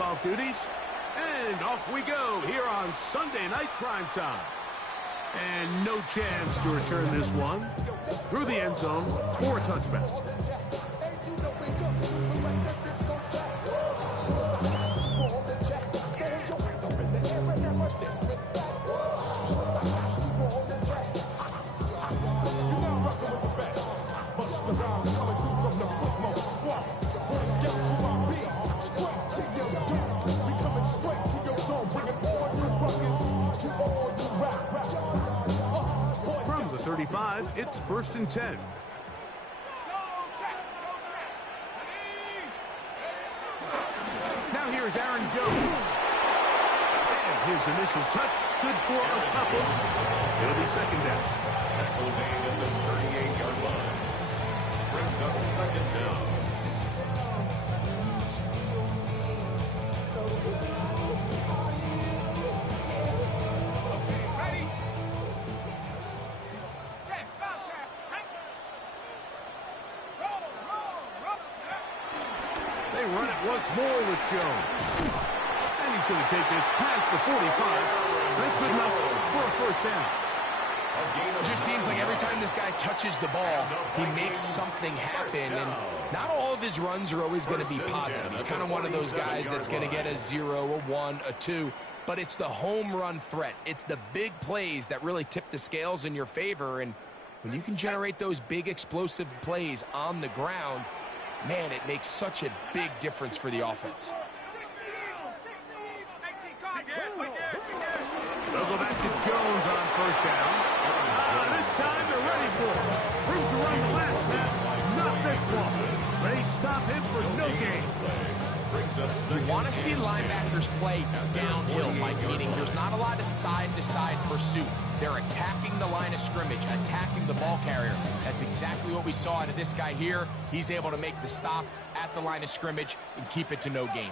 kickoff duties. And off we go here on Sunday Night Primetime. And no chance to return this one through the end zone for a touchback. From the 35, it's 1st and 10. Now here's Aaron Jones. And his initial touch, good for a couple. It'll be 2nd down. Tackle made at the 38-yard line. Brings up 2nd down. They run it once more with Jones. And he's going to take this past the 45. That's good enough for a 1st down. It just seems like every time this guy touches the ball, he makes something happen. And not all of his runs are always going to be positive. He's kind of one of those guys that's going to get a 0, a 1, a 2. But it's the home run threat. It's the big plays that really tip the scales in your favor. And when you can generate those big explosive plays on the ground, man, it makes such a big difference for the offense. They'll go back to Jones on 1st down. This time they're ready for it. Room to run the last snap. Not this one. They stop him for no gain. You want to see linebackers play downhill, Mike, meaning there's not a lot of side-to-side pursuit. They're attacking the line of scrimmage, attacking the ball carrier. That's exactly what we saw out of this guy here. He's able to make the stop at the line of scrimmage and keep it to no gain.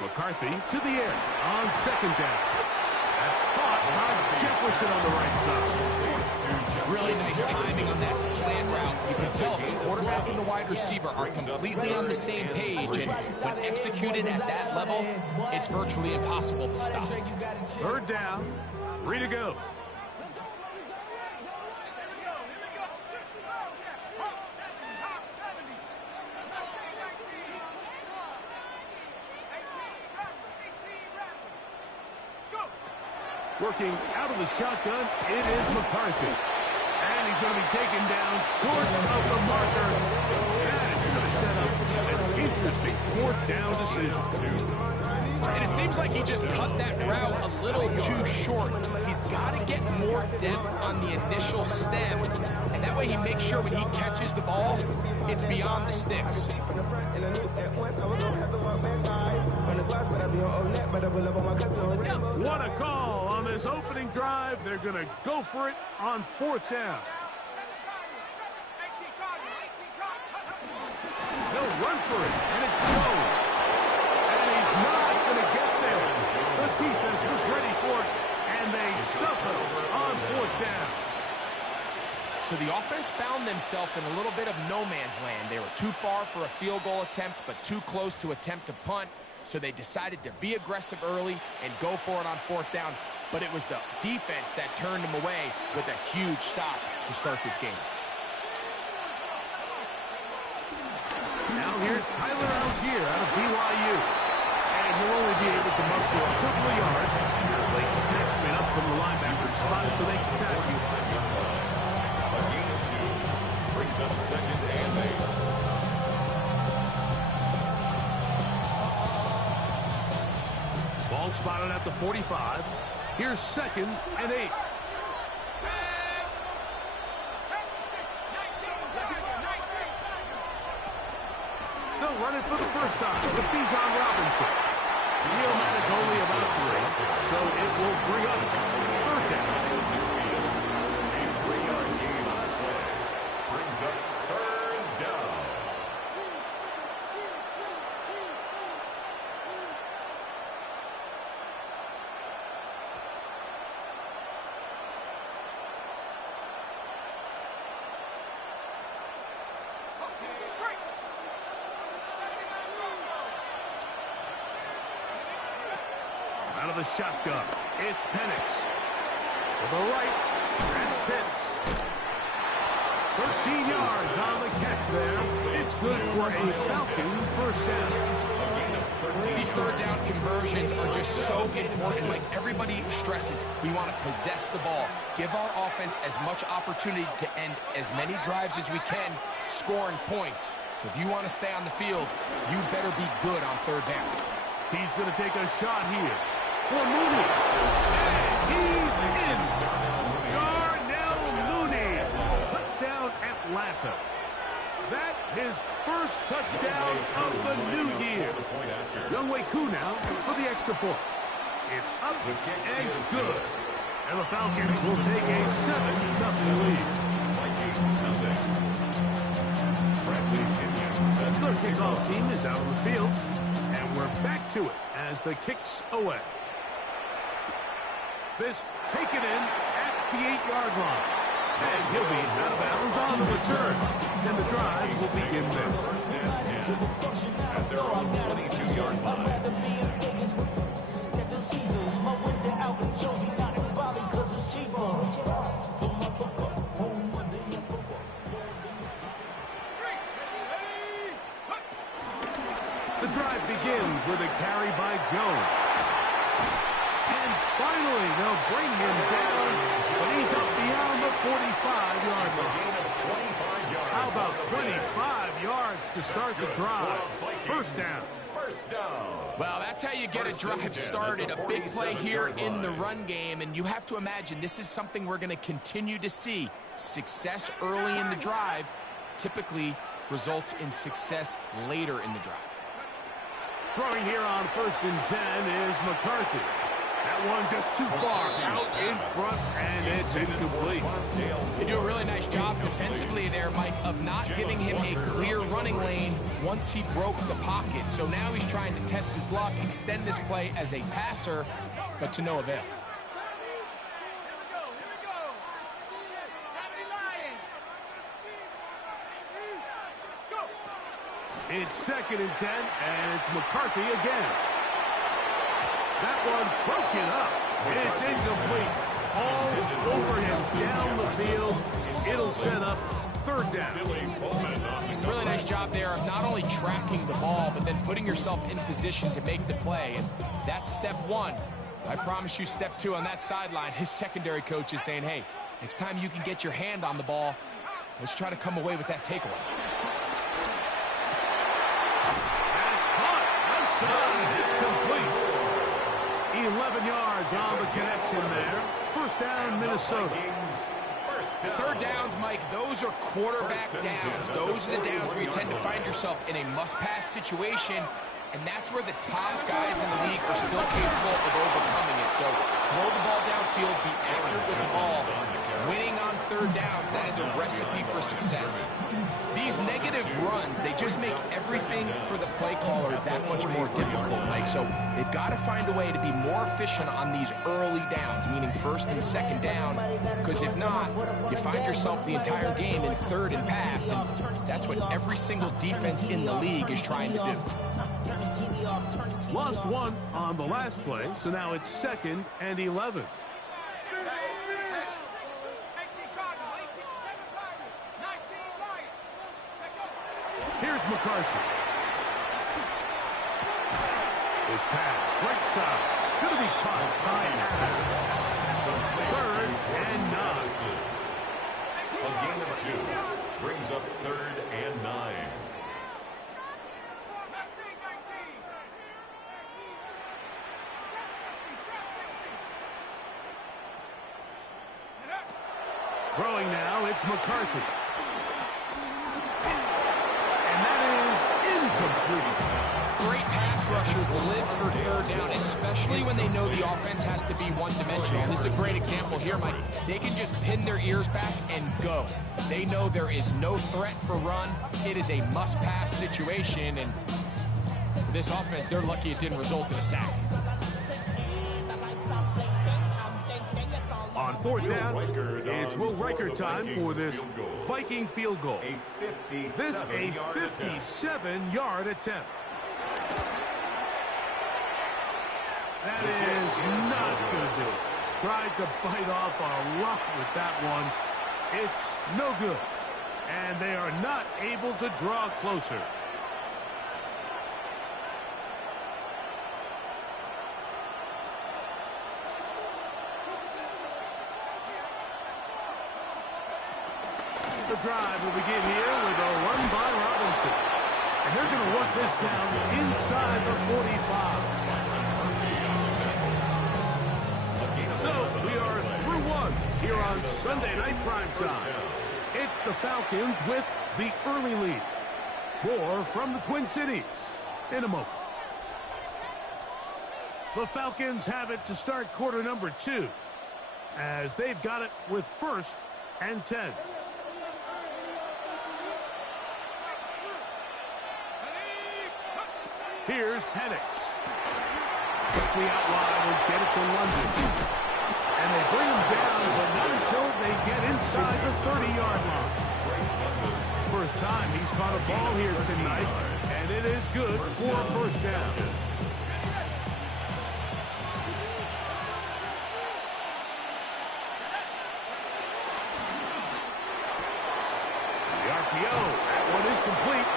McCarthy to the air on 2nd down. That's caught by Jefferson on the right side. Really nice timing on that slant route. You can tell the quarterback and the wide receiver are completely on the same page, and when executed at that level, it's virtually impossible to stop. 3rd down, 3 to go. Working out of the shotgun, it is McCarthy. And he's going to be taken down short of the marker. That is going to set up an interesting 4th down decision. And it seems like he just cut that route a little too short. He's got to get more depth on the initial stem. And that way he makes sure when he catches the ball, it's beyond the sticks. What a call on this opening drive. They're going to go for it on 4th down. They'll run for it, and it's Jones. And he's not going to get there. The defense was ready for it, and they stuff it on 4th down. So the offense found themselves in a little bit of no man's land. They were too far for a field goal attempt, but too close to attempt a punt. So they decided to be aggressive early and go for it on 4th down. But it was the defense that turned them away with a huge stop to start this game. Now here's Tyler Algier out of BYU. And he'll only be able to muster a couple of yards. They can catch him up from the linebacker spot to make the tackle. A gain of 2 brings up 2nd and 8. Ball spotted at the 45. Here's 2nd and 8. They'll run it for the 1st time with Bijan Robinson. Neomatic only about 3, so it will bring up 3rd down. A 3-yard gain on the play. Brings up 3rd down. the shotgun. It's Penix. To the right. That's Pitts. 13 yards on the catch there. It's good for a Falcons first down. These third down conversions are just so important. Like everybody stresses, we want to possess the ball. Give our offense as much opportunity to end as many drives as we can, scoring points. So if you want to stay on the field, you better be good on third down. He's going to take a shot here for Mooney. And he's in. Darnell Mooney. Touchdown, Atlanta. That his first touchdown of the new year. Younghoe Koo now for the extra point. It's up and good. And the Falcons will take a 7-0 lead. The kickoff team is out on the field. And we're back to it as the kick's away. This taken in at the 8-yard line. And he'll be out of bounds on the return. And the drive will begin there. At their own 22-yard line. The drive begins with a carry by Jones. And finally, they'll bring him down, but he's up beyond the 45-yard line. How about 25 yards to start the drive? First down. Well, that's how you get a drive started. A big play here in the run game, and you have to imagine this is something we're going to continue to see. Success early in the drive typically results in success later in the drive. Throwing here on 1st and 10 is McCarthy. That one just too far out in front, and it's incomplete. They do a really nice job defensively there, Mike, of not giving him a clear running lane once he broke the pocket. So now he's trying to test his luck, extend this play as a passer, but to no avail. It's 2nd and 10, and it's McCarthy again. That one broken up. It's incomplete. All over him down the field. It'll set up 3rd down. Really nice job there of not only tracking the ball, but then putting yourself in position to make the play. And that's step 1. I promise you step 2 on that sideline. His secondary coach is saying, hey, next time you can get your hand on the ball, let's try to come away with that takeaway. It's complete. 11 yards on the connection there. First down, Minnesota. 3rd downs, Mike, those are quarterback downs. Those are the downs where you tend to find yourself in a must-pass situation, and that's where the top guys in the league are still capable of overcoming it. So throw the ball downfield, be accurate with the ball. Winning on 3rd downs, that is a recipe for success. These negative runs, they just make everything for the play caller that much more difficult, Mike. So they've got to find a way to be more efficient on these early downs, meaning 1st and 2nd down, because if not, you find yourself the entire game in 3rd and pass, and that's what every single defense in the league is trying to do. Lost one on the last play, so now it's 2nd and 11. Here's McCarthy. His pass, right side. Going to be caught by Adams. 3rd and 9. A gain of 2 brings up 3rd and 9. Throwing now, it's McCarthy. Great pass rushers live for 3rd down, especially when they know the offense has to be one-dimensional. This is a great example here, Mike. They can just pin their ears back and go. They know there is no threat for run. It is a must-pass situation, and for this offense, they're lucky it didn't result in a sack. On 4th down, it's Will Riker time for this Viking field goal. This a 57-yard attempt. That is not going to do it. Tried to bite off a lot with that one. It's no good. And they are not able to draw closer. The drive will begin here with a run by Robinson. And they're going to work this down inside the 45. So we are through one here on Sunday Night Primetime. It's the Falcons with the early lead. More from the Twin Cities in a moment. The Falcons have it to start quarter number 2 as they've got it with 1st and 10. Here's Penix. Quickly out wide will get it to London. And they bring him down, but not until they get inside the 30-yard line. First time he's caught a ball here tonight, and it is good for a first down. The RPO, that one is complete.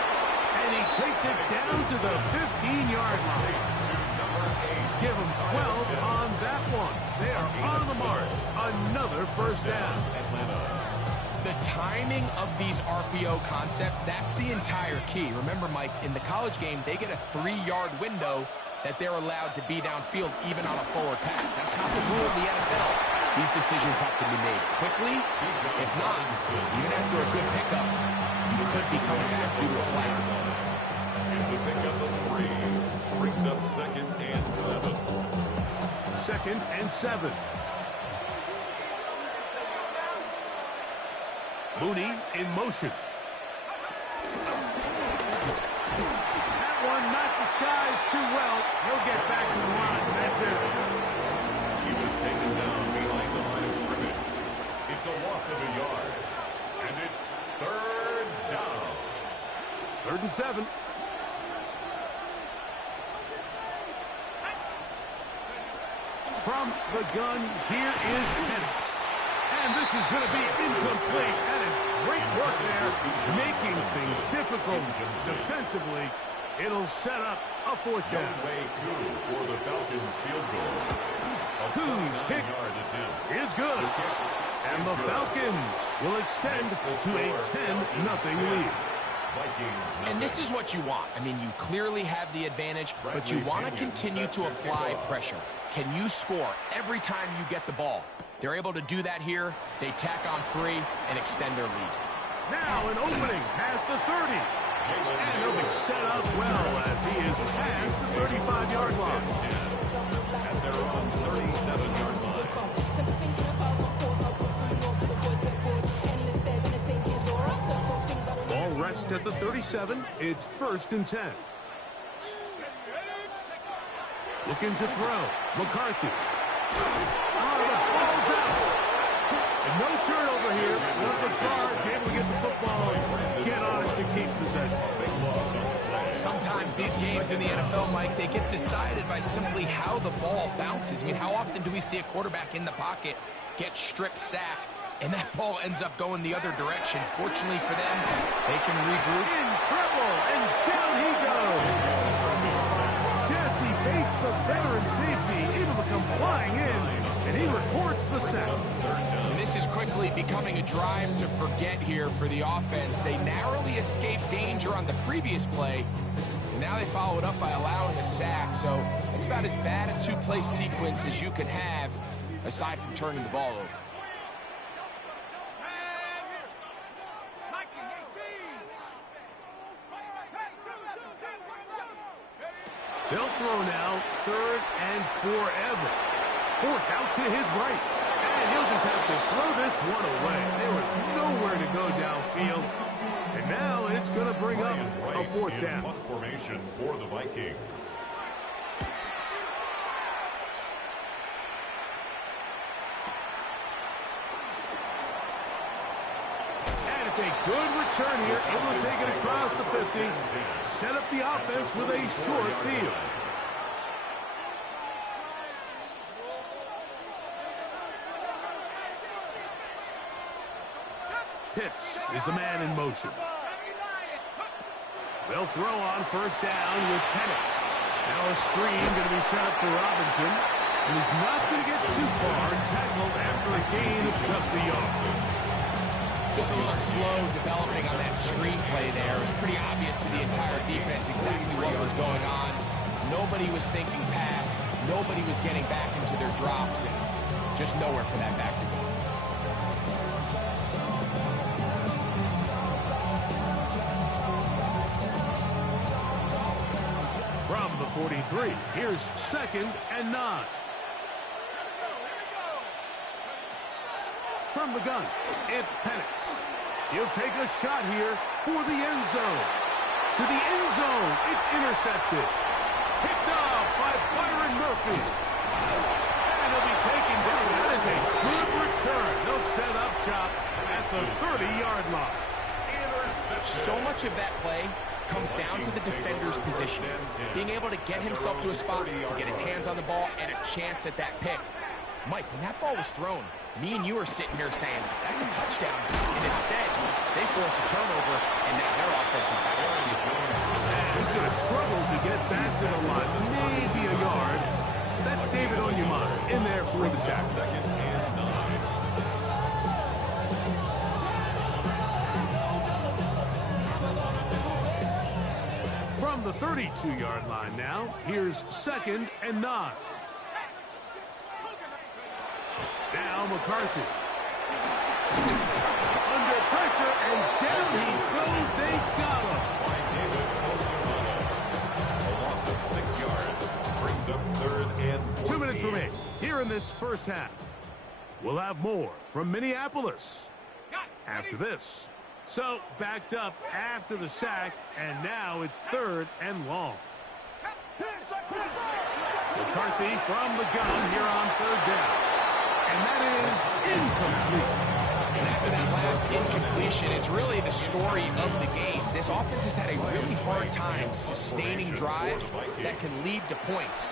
And he takes it down to the 15-yard line. Give him 12 on that one. They are on the march. Another first down. The timing of these RPO concepts, that's the entire key. Remember, Mike, in the college game, they get a 3-yard window that they're allowed to be downfield even on a forward pass. That's not the rule of the NFL. These decisions have to be made quickly. If not, even after a good pickup, you could be coming back due to a flag. It's a pickup of 3. Brings up 2nd and 7. 2nd and 7. Mooney in motion. That one not disguised too well. He'll get back to the line. That's it. He was taken down behind the line of scrimmage. It's a loss of a yard. And it's 3rd down. 3rd and 7. From the gun, here is Penix. And this is going to be incomplete. That is great work there, making things difficult defensively. It'll set up a 4th down. For the Falcons field goal. Whose kick is good. And the Falcons will extend to a 10-0 lead. And this is what you want. I mean, you clearly have the advantage, but you want to continue to apply pressure. Can you score every time you get the ball? They're able to do that here. They tack on 3 and extend their lead. Now an opening past the 30. And he'll be set up well as he is past the 35-yard line. And they're on 37-yard line. Ball rests at the 37. It's 1st and 10. Looking to throw. McCarthy. Oh, the ball's out. And no turnover here. One of the guards able to get the football, get on it to keep possession. Sometimes these games in the NFL, Mike, they get decided by simply how the ball bounces. I mean, how often do we see a quarterback in the pocket get stripped sack, and that ball ends up going the other direction? Fortunately for them, they can regroup. In trouble, and down he goes. Jesse Bates, the veteran safety, able to come flying in, and he reports the sack. And this is quickly becoming a drive to forget here for the offense. They narrowly escaped danger on the previous play, and now they follow it up by allowing a sack. So it's about as bad a 2-play sequence as you can have, aside from turning the ball over. They'll throw now 3rd and forever. Forced out to his right. And he'll just have to throw this one away. There was nowhere to go downfield. And now it's going to bring up a 4th down. Punt formation for the Vikings. And it's a good return here. Able to take it across the 50. Set up the offense with a short field. Pitts is the man in motion. They'll throw on first down with Penix. Now a screen going to be set up for Robinson. And he's not going to get too far, tackled after a gain of just a yard. Just a little slow developing on that screenplay there. It was pretty obvious to the entire defense exactly what was going on. Nobody was thinking pass. Nobody was getting back into their drops, and just nowhere for that back to go. From the 43, here's 2nd and 9. From the gun, it's Penix. He'll take a shot here for the end zone. To the end zone, it's intercepted. Picked off by Byron Murphy. And he'll be taken down. That is a good return. They'll set up shop at the 30-yard line. So much of that play comes down to the defender's position. Being able to get himself to a spot, to get his hands on the ball, and a chance at that pick. Mike, when that ball was thrown, me and you are sitting here saying, that's a touchdown. And instead, they force a turnover, and now their offense is back. He's going to struggle to get back to the line. Maybe a yard. That's David Onyemata in there for the tackle. 2nd and 9. From the 32-yard line now, here's 2nd and 9. Now McCarthy. Under pressure, and down he goes. They got him. By David Onyemata. A loss of 6 yards brings up 3rd and 14. 2 minutes remain here in this first half. We'll have more from Minneapolis after this. So backed up after the sack, and now it's 3rd and long. McCarthy from the gun here on 3rd down. And that is incomplete. And after that last incompletion, it's really the story of the game. This offense has had a really hard time sustaining drives that can lead to points.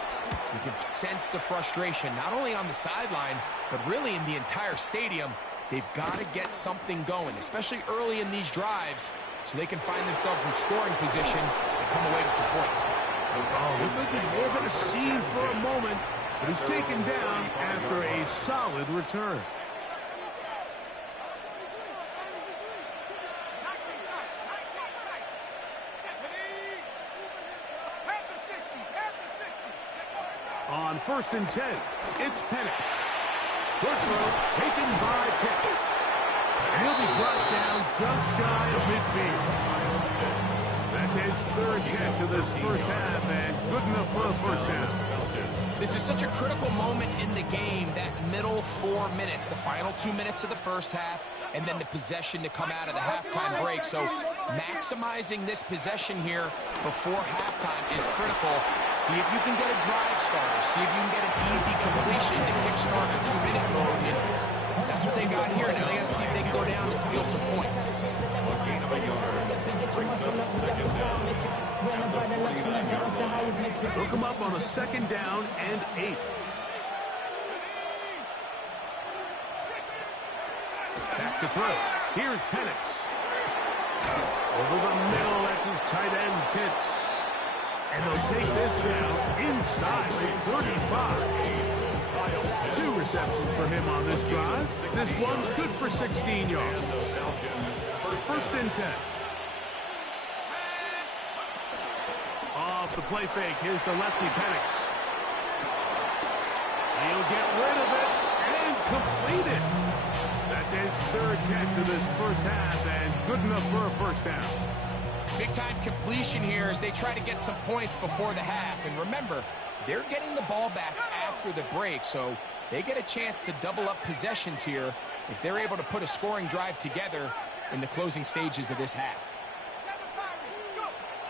You can sense the frustration, not only on the sideline, but really in the entire stadium. They've got to get something going, especially early in these drives, so they can find themselves in scoring position and come away with some points. Oh, we're looking over the scene for a moment. But he's taken down after a solid return. On 1st and 10, it's Penix. Short throw taken by Pitts. And he'll be brought down just shy of midfield. That's his 3rd catch of this first half, and good enough for a first down. This is such a critical moment in the game, that middle 4 minutes, the final 2 minutes of the first half, and then the possession to come out of the halftime break. So maximizing this possession here before halftime is critical. See if you can get a drive starter. See if you can get an easy completion to kickstart a 2-minute mode. That's what they got here. Now they got to see if they can go down and steal some points. A gain of a yard brings up 2nd down. Hook him up on a 2nd down and 8. Back to throw. Here's Penix. Over the middle, that's his tight end, Pitts. And they'll take this down inside the 35. 2 receptions for him on this drive. This one's good for 16 yards. 1st and 10. Off the play fake, here's the lefty Penix. He'll get rid of it and complete it. That's his 3rd catch of this first half, and good enough for a first down. Big-time completion here as they try to get some points before the half. And remember, they're getting the ball back after the break, so they get a chance to double up possessions here if they're able to put a scoring drive together in the closing stages of this half.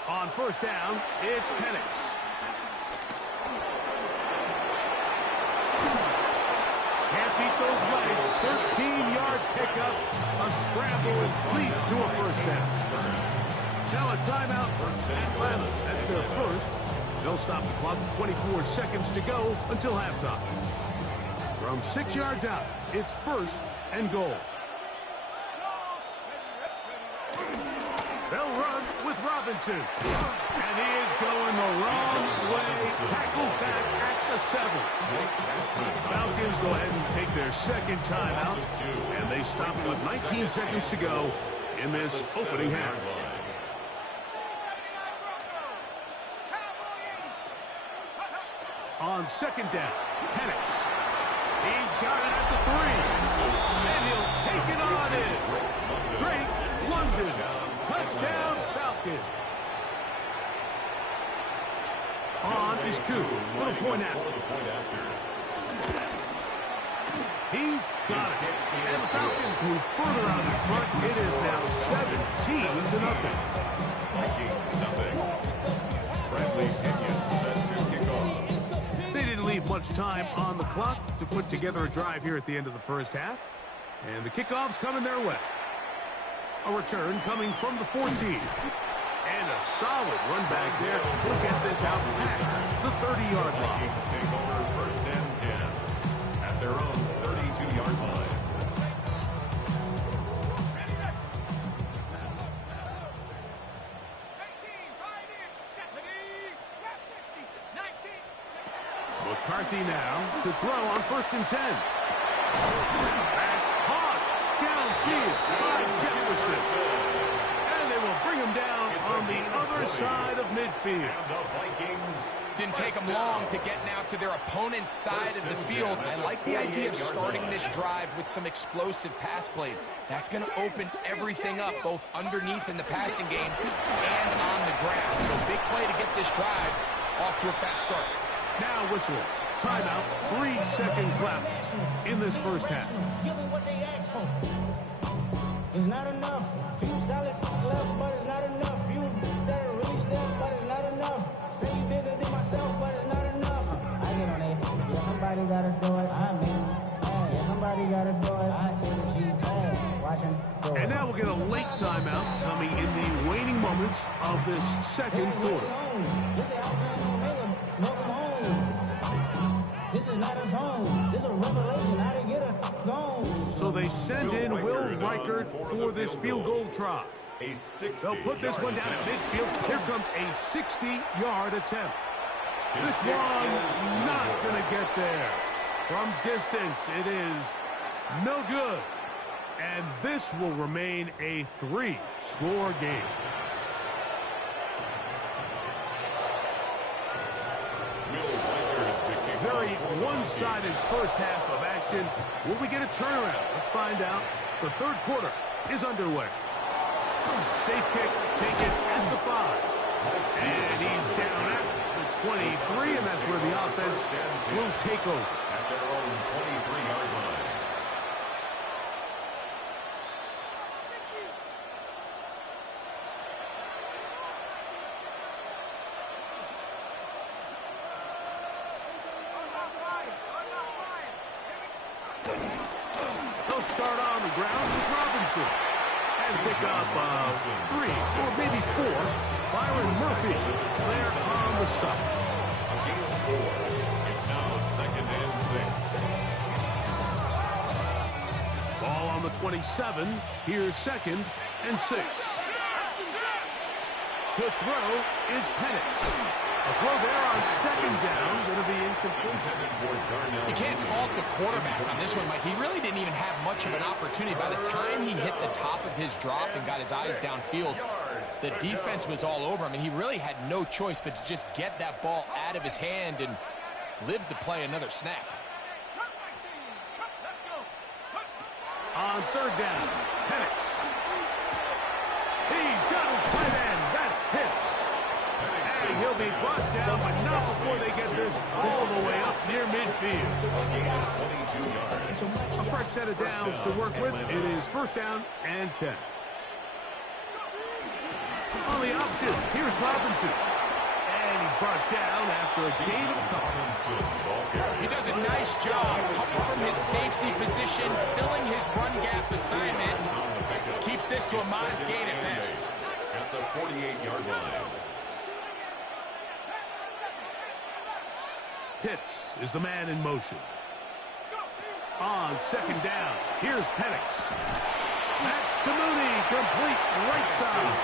On 1st down, it's Penix. Can't beat those legs. 13 yards pickup. A scramble leads to a first down. Now a timeout for Atlanta. That's their first. They'll stop the clock with 24 seconds to go until halftime. From 6 yards out, it's 1st and goal. They'll run with Robinson. And he is going the wrong way. Tackled back at the 7. Falcons go ahead and take their second timeout. And they stop with 19 seconds to go in this opening half. On second down, Penix. He's got it at the 3. And he'll take it on in. Drake London. Touchdown, Falcons. On is Koo for the point after. He's got it. And the Falcons move further out in front. It is now 17-0. Bradley Pinion set to kick off. They didn't leave much time on the clock to put together a drive here at the end of the first half. And the kickoff's coming their way. A return coming from the 14. And a solid run back there. He'll get this out past the 30-yard line. Vikings take over first and 10 at their own 32-yard line. McCarthy now to throw on first and 10. That's caught downfield by Jefferson. And they will bring him down on the other side of midfield. Didn't take them long to get now to their opponent's side of the field. I like the idea of starting this drive with some explosive pass plays. That's going to open everything up, both underneath in the passing game and on the ground. So big play to get this drive off to a fast start. Now whistles. Timeout. 3 seconds left in this first half. Give them what they asked for. It's not enough. Few solid left, but it's not enough. Few that are really step, but it's not enough. Say you bigger than myself, but it's not enough. I get on it. Yeah, somebody gotta do it. I mean, yeah, somebody gotta do it. I take the G pass. Watch him do it. And now we'll get a late timeout coming in the waning moments of this second quarter. This is not a zone. This is a revelation. How to get a zone. So they send in Will Reichert for this field goal try. They'll put this one down at midfield. Here comes a 60-yard attempt. This one not going to get there. From distance, it is no good. And this will remain a 3-score game. Very one-sided first half of action. Will we get a turnaround? Let's find out. The third quarter is underway. Safe kick taken at the 5. And he's down at the 23, and that's where the offense will take over. At their own 23-yard line. They'll start on the ground with Robinson. And pick up 3 or maybe 4. Byron Murphy there on the stop. A gain of 4. It's now second and 6. Ball on the 27. Here's second and 6. To throw is Penix. A throw there on second down, going to be incomplete. You can't fault the quarterback on this one, Mike. He really didn't even have much of an opportunity. By the time he hit the top of his drop and got his eyes downfield, the defense was all over him, and he really had no choice but to just get that ball out of his hand and live to play another snap. On third down, Penix. He's got his tight end. That's Pitts. And he'll be brought down, but not before they get this all the way up near midfield. A fresh set of downs to work with. It is first down and 10. On the option, here's Robinson. And he's brought down after a gain of couple. He does a nice job coming from his safety position, filling his run gap assignment. Keeps this to a modest gain at best. At the 48-yard line. Pitts is the man in motion. On second down, here's Penix. That's to Mooney, complete right side.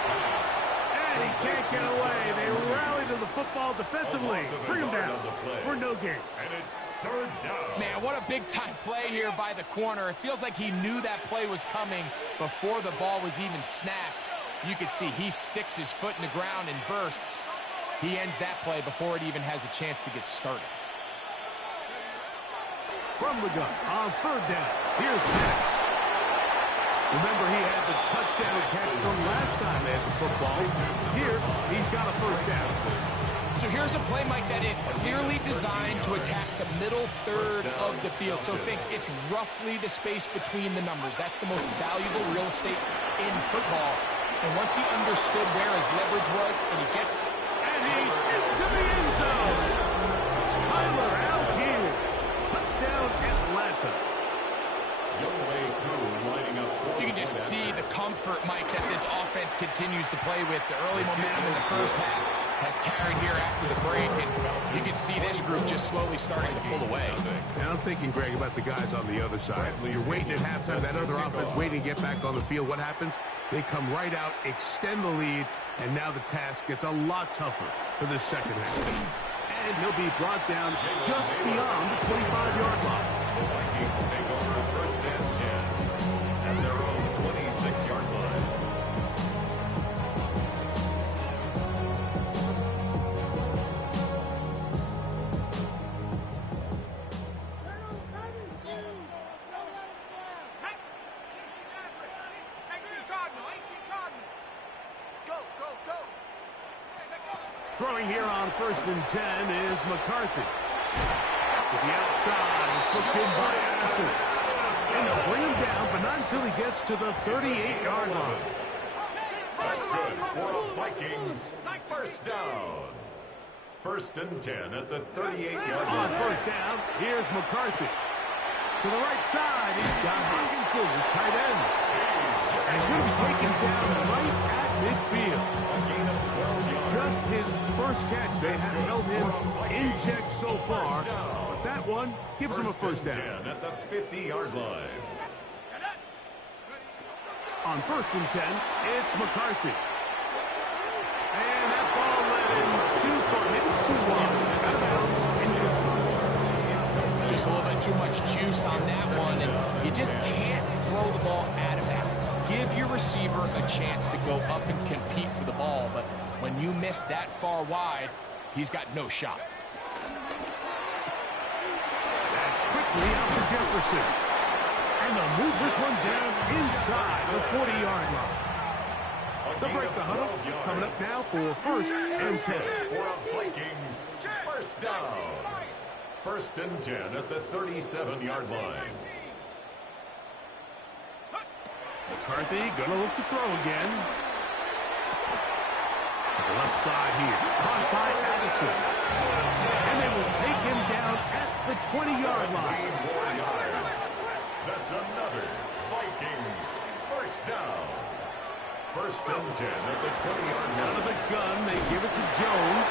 And he can't get away. They rally to the football defensively. Bring him down for no gain. And it's third down. Man, what a big-time play here by the corner. It feels like he knew that play was coming before the ball was even snapped. You can see he sticks his foot in the ground and bursts. He ends that play before it even has a chance to get started. From the gun on third down. Here's Max. Remember, he had the touchdown catch from last time they had the football. Here, he's got a first down. So here's a play, Mike, that is clearly designed to attack the middle third of the field. So think it's roughly the space between the numbers. That's the most valuable real estate in football. And once he understood where his leverage was, and he gets it. And he's into the end zone. Tyler Algier. Touchdown, Atlanta. You can just see the comfort, Mike, that this offense continues to play with. The early momentum in the first half has carried here after the break, and you can see this group just slowly starting to pull away. And I'm thinking, Greg, about the guys on the other side. You're waiting at halftime, that other offense waiting to get back on the field. What happens? They come right out, extend the lead, and now the task gets a lot tougher for the second half. And he'll be brought down just beyond the 25-yard line. The Vikings take over first and 10 at their own 26-yard line. Throwing here on first and 10 is McCarthy. To the outside, it's looked in by Addison. And they'll bring him down, but not until he gets to the 38-yard line. That's good for the Vikings. First down. First and 10 at the 38-yard line. On first down, here's McCarthy. To the right side, he's got Hawkinson, his tight end. And he's going to be taken down right at midfield. Just his first catch. They have held him in check so far. But that one gives him a first down. At the 50-yard line. On first and 10, it's McCarthy. And that ball led him too far, maybe too long. Out of bounds. Just a little bit too much juice on that one, and you just can't throw the ball out of bounds. Give your receiver a chance to go up and compete for the ball, but when you miss that far wide, he's got no shot. That's quickly out to Jefferson. And they'll move this one down inside the 40-yard line. They'll break the huddle. Coming up now for first and 10. For Vikings, first down. First and 10 at the 37-yard line. McCarthy gonna look to throw again. To the left side here. Caught by Addison. And they will take him down at the 20-yard line. That's another Vikings first down. First and 10 at the 20-yard line. Out of the gun, they give it to Jones.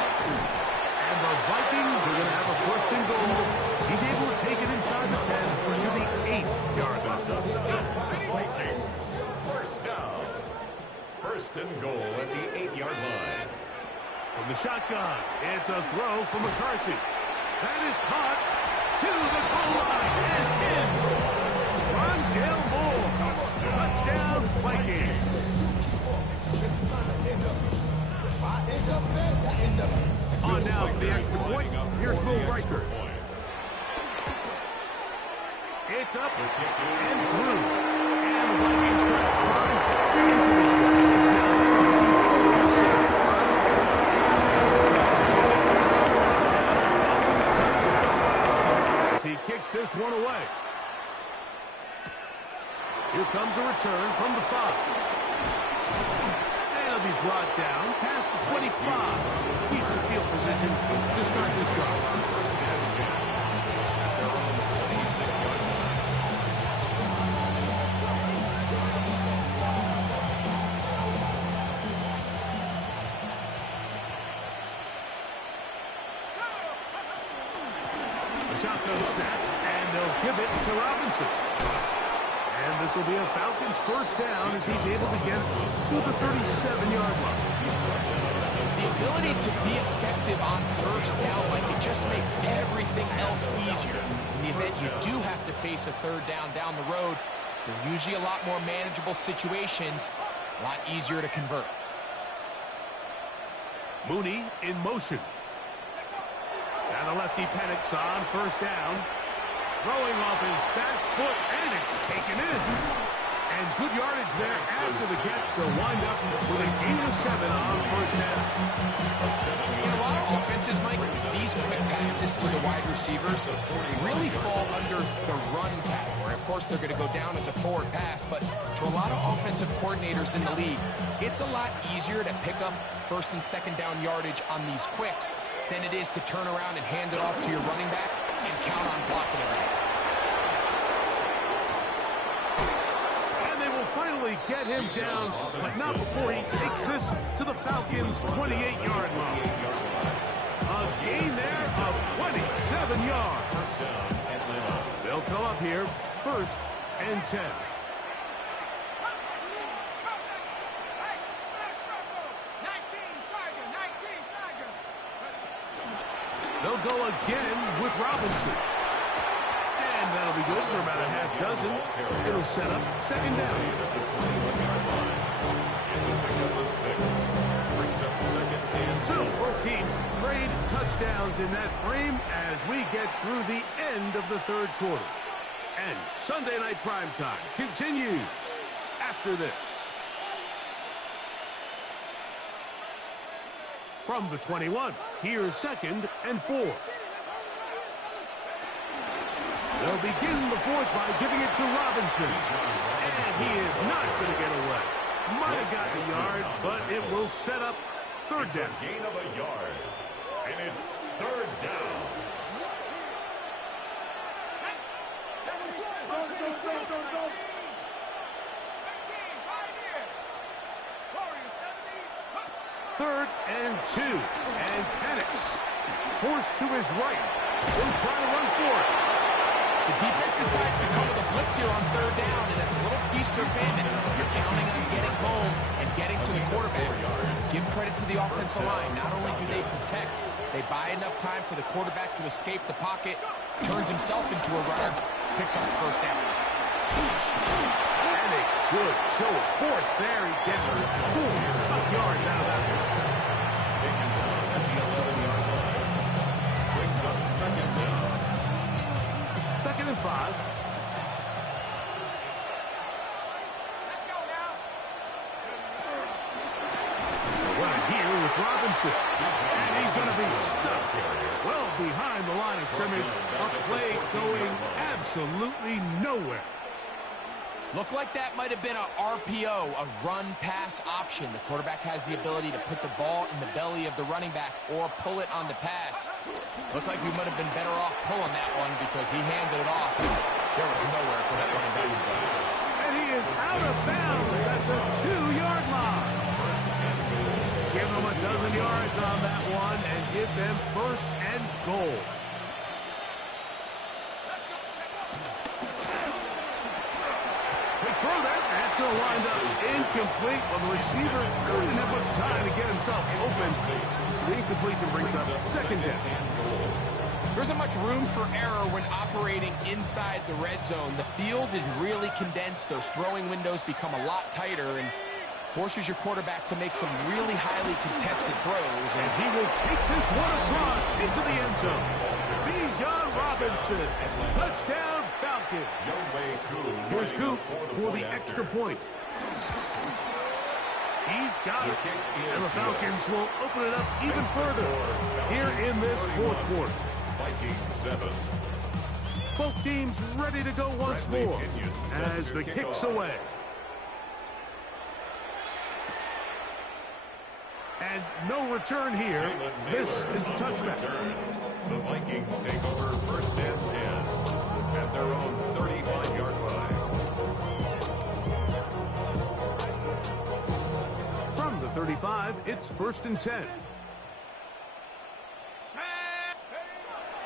And the Vikings are going to have a first and goal. He's able to take it inside the 10 to the 8-yard line. Vikings first down. First and goal at the 8-yard line. From the shotgun, it's a throw from McCarthy. That is caught to the goal line and in. Rondale Moore. Touchdown, Vikings. On now for the extra point. Here's Will Riker. It's up and through. And the Vikings try to climb into this one. It's now as he kicks this one away. Here comes a return from the 5. And he'll be brought down past the 25. Decent field position to start this drive. The shotgun snap, and they'll give it to Robinson. And this will be a Falcons first down as he's able to get to the 37-yard line. The ability to be effective on first down, like it just makes everything else easier. In the event you do have to face a third down down the road, they're usually a lot more manageable situations, a lot easier to convert. Mooney in motion. And the lefty Penix on first down. Throwing off his back foot, and it's taken in. And good yardage there after the catch. They'll wind up with a gain of 7 on first down. In a lot of offenses, Mike, these quick passes to the wide receivers really fall under the run category. Of course, they're going to go down as a forward pass, but to a lot of offensive coordinators in the league, it's a lot easier to pick up first and second down yardage on these quicks than it is to turn around and hand it off to your running back and count on blocking everything. And they will finally get him down, but not before he takes this to the Falcons' 28-yard line. A gain there of 27 yards. They'll come up here, first and 10. They'll go again with Robinson. And that'll be good for about a half dozen. It'll set up second down. So both teams trade touchdowns in that frame as we get through the end of the third quarter. And Sunday Night Primetime continues after this. From the 21, here's second and 4. They'll begin the fourth by giving it to Robinson. And he is not going to get away. Might have gotten a yard, but it will set up third down. Gain of a yard. And it's third down. Third and 2. And Penix forced to his right. He'll try to run for it. The defense decides to come with a blitz here on third down, and it's a little feast or famine. You're counting on getting home and getting to the quarterback. Give credit to the offensive line. Not only do they protect, they buy enough time for the quarterback to escape the pocket, turns himself into a runner, picks up the first down. And a good show of force there. He gets 4 tough yards out of that one. Taken down at the 11-yard line. Brings up second down. Second and 5. Right here with Robinson. And he's going to be stuck well behind the line of scrimmage. A play going absolutely nowhere. Looked like that might have been a RPO, a run-pass option. The quarterback has the ability to put the ball in the belly of the running back or pull it on the pass. Looked like we might have been better off pulling that one because he handed it off. There was nowhere for that running back. And he is out of bounds at the 2-yard line. Give them a dozen yards on that one and give them first and goal. Quick throw there. That's going to wind up incomplete. Well, the receiver really didn't have much time to get himself open. So the incompletion brings up second down. There isn't much room for error when operating inside the red zone. The field is really condensed. Those throwing windows become a lot tighter and forces your quarterback to make some really highly contested throws. And he will take this one across into the end zone. Bijan Robinson, touchdown Falcons. Here's Coop for the extra point. He's got it. And the Falcons will open it up even further here in this fourth quarter. Vikings 7. Both teams ready to go once more as the kick's away. And no return here. This is a touchback. The Vikings take over first and 10 at their own 35-yard line. From the 35, it's first and 10.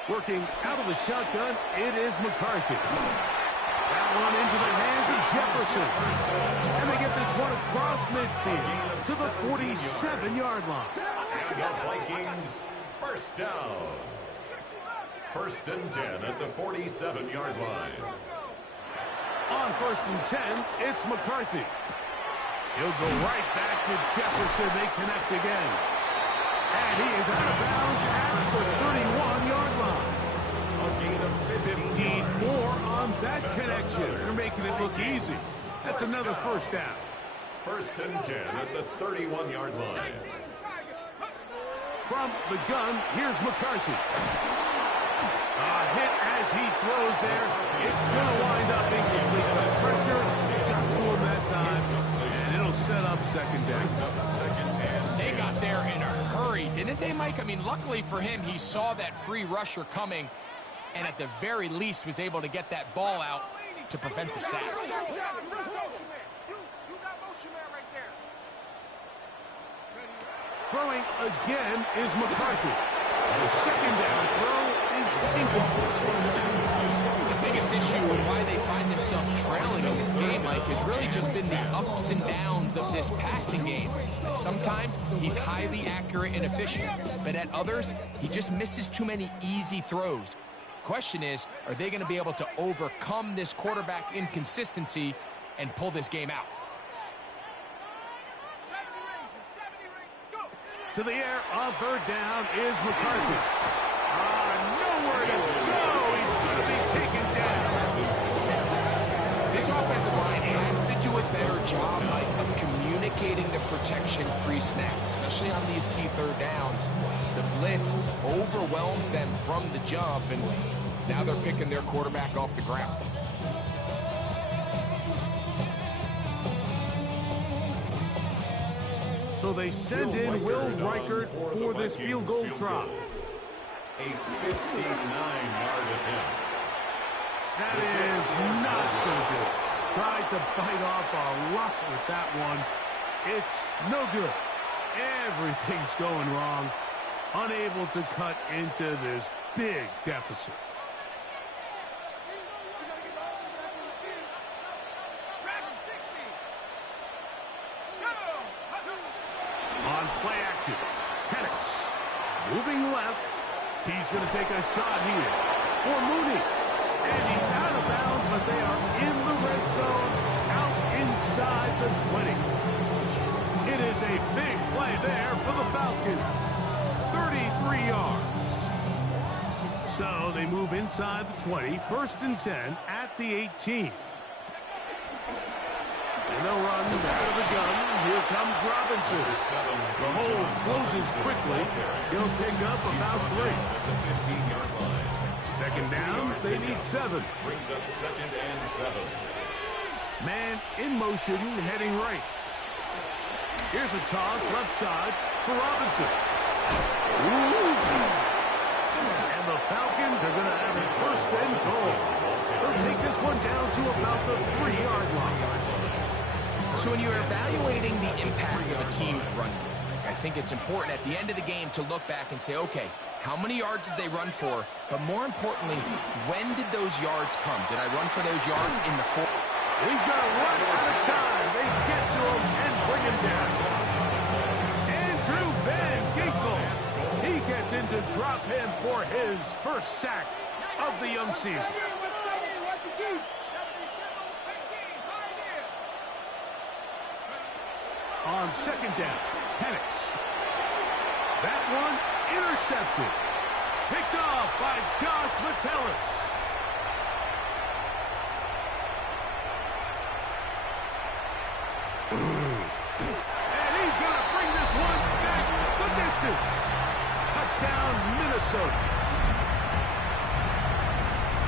Working out of the shotgun, it is McCarthy. That one into the hands of Jefferson. And they get this one across midfield to the 47-yard line. And the Vikings first down. 1st and 10 at the 47-yard line. On 1st and 10, it's McCarthy. He'll go right back to Jefferson. They connect again. And he is out of bounds at the 31-yard line. A gain of 15 more on that connection. They're making it look easy. That's another first down. 1st and 10 at the 31-yard line. From the gun, here's McCarthy. A hit as he throws there. It's going to wind up incomplete. The pressure got to him that time, and it'll set up 2nd down. They got there in a hurry, didn't they, Mike? I mean, luckily for him, he saw that free rusher coming, and at the very least was able to get that ball out to prevent the sack. Throwing again is McCarthy. The 2nd down throw is incomplete. The biggest issue and why they find themselves trailing in this game, Mike, has really just been the ups and downs of this passing game. And sometimes he's highly accurate and efficient, but at others, he just misses too many easy throws. Question is, are they going to be able to overcome this quarterback inconsistency and pull this game out? To the air on 3rd down is McCarthy. Nowhere to go. He's going to be taken down. This offensive line has to do a better job, Mike, of communicating the protection pre-snap, especially on these key 3rd downs. The blitz overwhelms them from the jump, and now they're picking their quarterback off the ground. So they send in Will Reichert for this field goal try. A 59-yard attempt. That is not going to do it. Tried to bite off a lot with that one. It's no good. Everything's going wrong. Unable to cut into this big deficit. On play action, Penix moving left. He's going to take a shot here for Mooney. And he's out of bounds, but they are in the red zone, out inside the 20. It is a big play there for the Falcons. 33 yards. So they move inside the 20, 1st and 10 at the 18. And they'll run out of the gun. Here comes Robinson. The hole closes quickly. He'll pick up about 3. 15-yard line. 2nd down, they need 7. Brings up 2nd and 7. Man in motion, heading right. Here's a toss left side for Robinson. Ooh. And the Falcons are going to have a 1st and goal. They'll take this one down to about the 3-yard line. So when you're evaluating the impact of a team's run game, I think it's important at the end of the game to look back and say, okay, how many yards did they run for? But more importantly, when did those yards come? Did I run for those yards in the 4th? He's going to run out of time. They get to him and bring him down. Andrew Van Ginkel. He gets in to drop him for his 1st sack of the young season. On 2nd down, Penix. That one intercepted. Picked off by Josh Metellus. And he's going to bring this one back the distance. Touchdown, Minnesota.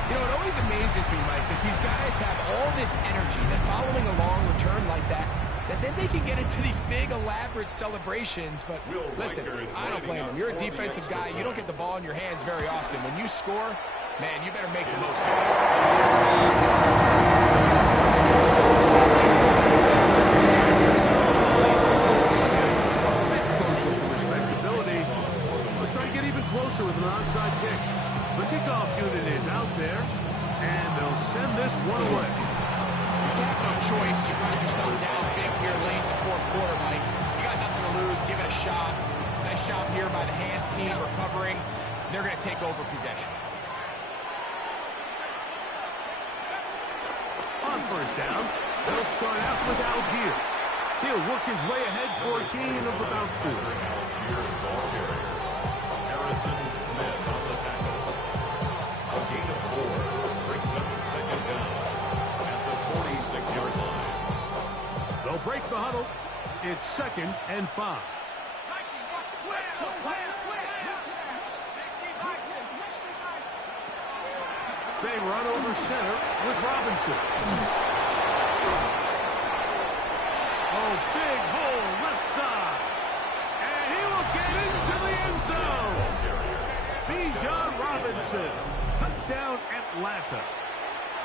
You know, it always amazes me, Mike, that these guys have all this energy, that following a long return like that then they can get into these big, elaborate celebrations. But listen, I don't blame them. You're a defensive guy. You don't get the ball in your hands very often. When you score, man, you better make the most of it. Closer to respectability. We'll try to get even closer with an onside kick. The kickoff unit is out there, and they'll send this one away. have no choice. You find yourself down big here late in the fourth quarter, Mike. You got nothing to lose. Give it a shot. Nice job here by the hands team recovering. They're going to take over possession. On first down, they'll start out with Algier. He'll work his way ahead for a gain of about 4. Harrison Smith on the tackle. A gain of 4 brings up second down at the 46-yard line. They'll break the huddle. It's 2nd and 5. They run over center with Robinson. Oh, big hole left side. And he will get into the end zone. Bijan Robinson. Touchdown Atlanta.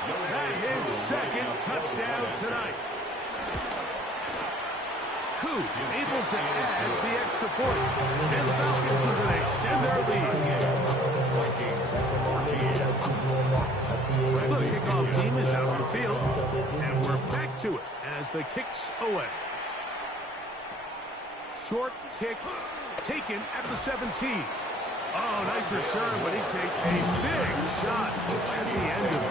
That is his 2nd touchdown tonight. Coup able to add the extra point. And the Falcons are going to extend their lead. The kickoff team is out on the field. And we're back to it as the kick's away. Short kick taken at the 17. Oh, nice return, but he takes a big shot at the end of it.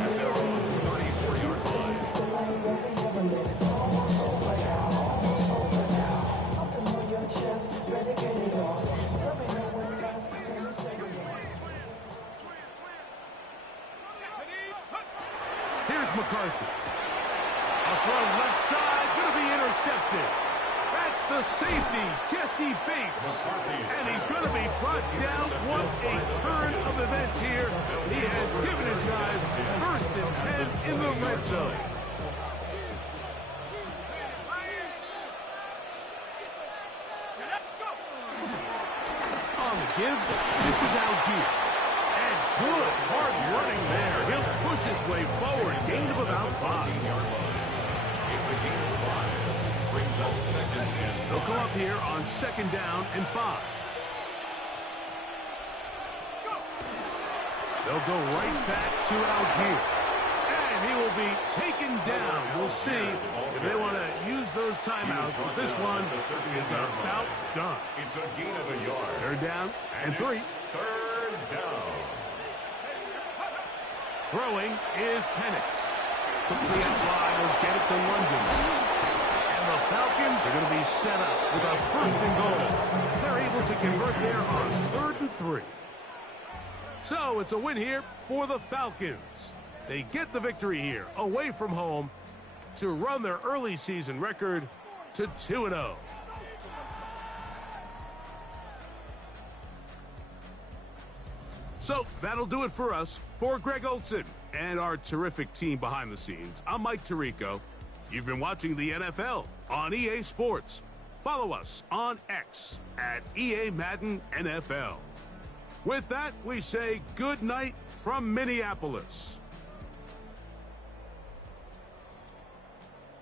At their own 34-yard line. Here's McCarthy. A throw left side, going to be intercepted. That's the safety, Jesse Bates. And he's going to be brought down. What a turn of events here. He has given his guys 1st and 10 in the red zone. On the give, this is Algier. And good hard running there. He'll push his way forward. Gain of about 5. It's a gain of 5. Brings up 2nd and 5. They'll come up here on 2nd down and 5. They'll go right back to Algier. And he will be taken down. We'll see if they want to use those timeouts. But this one is about done. It's a gain of a yard. 3rd down and 3. 3rd down. Throwing is Penix. Quickly out wide, will get it to London. And the Falcons are going to be set up with a 1st and goal. They're able to convert there on 3rd and 3. So it's a win here for the Falcons. They get the victory here away from home to run their early season record to 2-0. So that'll do it for us. For Greg Olsen and our terrific team behind the scenes, I'm Mike Tirico. You've been watching the NFL on EA Sports. Follow us on X at EA Madden NFL. With that, we say good night from Minneapolis.